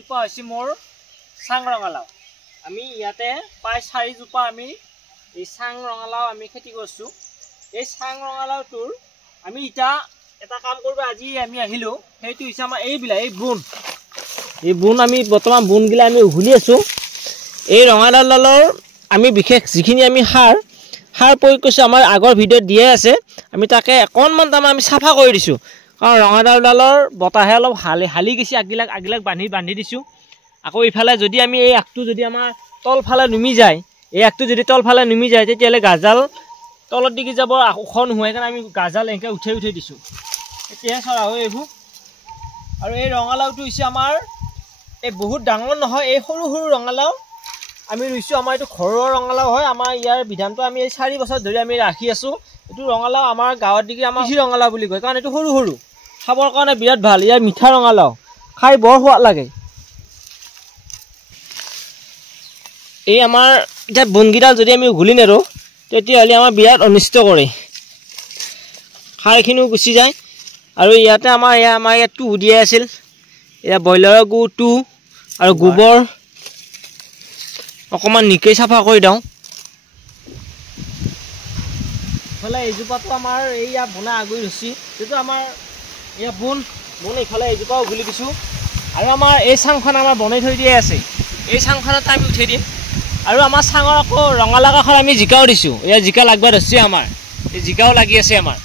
এইজোপা হৈছে মোৰ চাং ৰঙালাও। আমি ইয়াতে প্ৰায় 4 জোপা আমি এই চাং ৰঙালাও আমি খেতি কৰিছোঁ। এই চাং ৰঙালাওটোৰ আমি এতিয়া এটা কাম কৰিব আজি আমি আহিলোঁ, সেইটো হৈছে আমাৰ এইবিলাক এই বুন আমি বৰ্তমান বুনগিলা আমি উঘলি আছোঁ। এই ৰঙালাওডালৰ আমি বিশেষ যিখিনি আমি সাৰ প্ৰয়োগ কৰিছোঁ আমাৰ আগৰ ভিডিঅ'ত দিয়ে আছে। আমি তাকে অকণমান তাৰমানে আমি চাফা কৰি দিছোঁ, কাৰণ ৰঙালাওডালৰ বতাহে অলপ হালি গৈছে, আগবিলাক বান্ধি দিছোঁ। আকৌ ইফালে যদি আমি এই আগটো যদি আমাৰ তলফালে নুমি যায়, তেতিয়াহ'লে গাজডাল তলত দিগি যাব, ওখ নোহোৱাই কাৰণে আমি গাজডাল এনেকৈ উঠাই দিছোঁ। এতিয়াহে চৰা হয় এইবোৰ। আৰু এই ৰঙালাওটো হৈছে আমাৰ এই বহুত ডাঙৰ নহয়, এই সৰু সৰু ৰঙালাও আমি ৰুইছোঁ। আমাৰ এইটো ঘৰৰ ৰঙালাও হয়। আমাৰ ইয়াৰ বিধানটো আমি এই 4 বছৰ ধৰি আমি ৰাখি আছোঁ। এইটো ৰঙালাও আমাৰ গাঁৱত দিগি আমাৰ কৃষি ৰঙালাও বুলি কয়, কাৰণ এইটো সৰু খাবৰ কাৰণে বিৰাট ভাল। ইয়াৰ মিঠা ৰঙালাও খাই বৰ সোৱাদ লাগে। এই আমাৰ এতিয়া বনগিডাল যদি আমি উঘলি নেৰোঁ তেতিয়াহ'লে আমাৰ বিৰাট অনিষ্ট কৰে, সাৰখিনিও গুচি যায়। আৰু ইয়াতে আমাৰ ইয়াত তুঁহ দিয়া আছিল, এয়া ব্ৰইলাৰৰ গু তুঁহ আৰু গোবৰ অকণমান নিকেই চাফা কৰি দিওঁ। ইফালে এইজোপাটো আমাৰ এইয়া বোনা আগুৰি ধৰিছে, যিটো আমাৰ এয়া বুন ইফালে এইজোপা উঘলি দিছোঁ। আৰু আমাৰ এই চাংখন আমাৰ বনাই থৈ দিয়া আছে, এই চাংখনত আমি উঠাই দিম। আৰু আমাৰ চাঙৰ আকৌ ৰঙালাও কাষত আমি জিকাও দিছোঁ। এয়া জিকা লাগবা ধৰিছে, আমাৰ এই জিকাও লাগি আছে আমাৰ।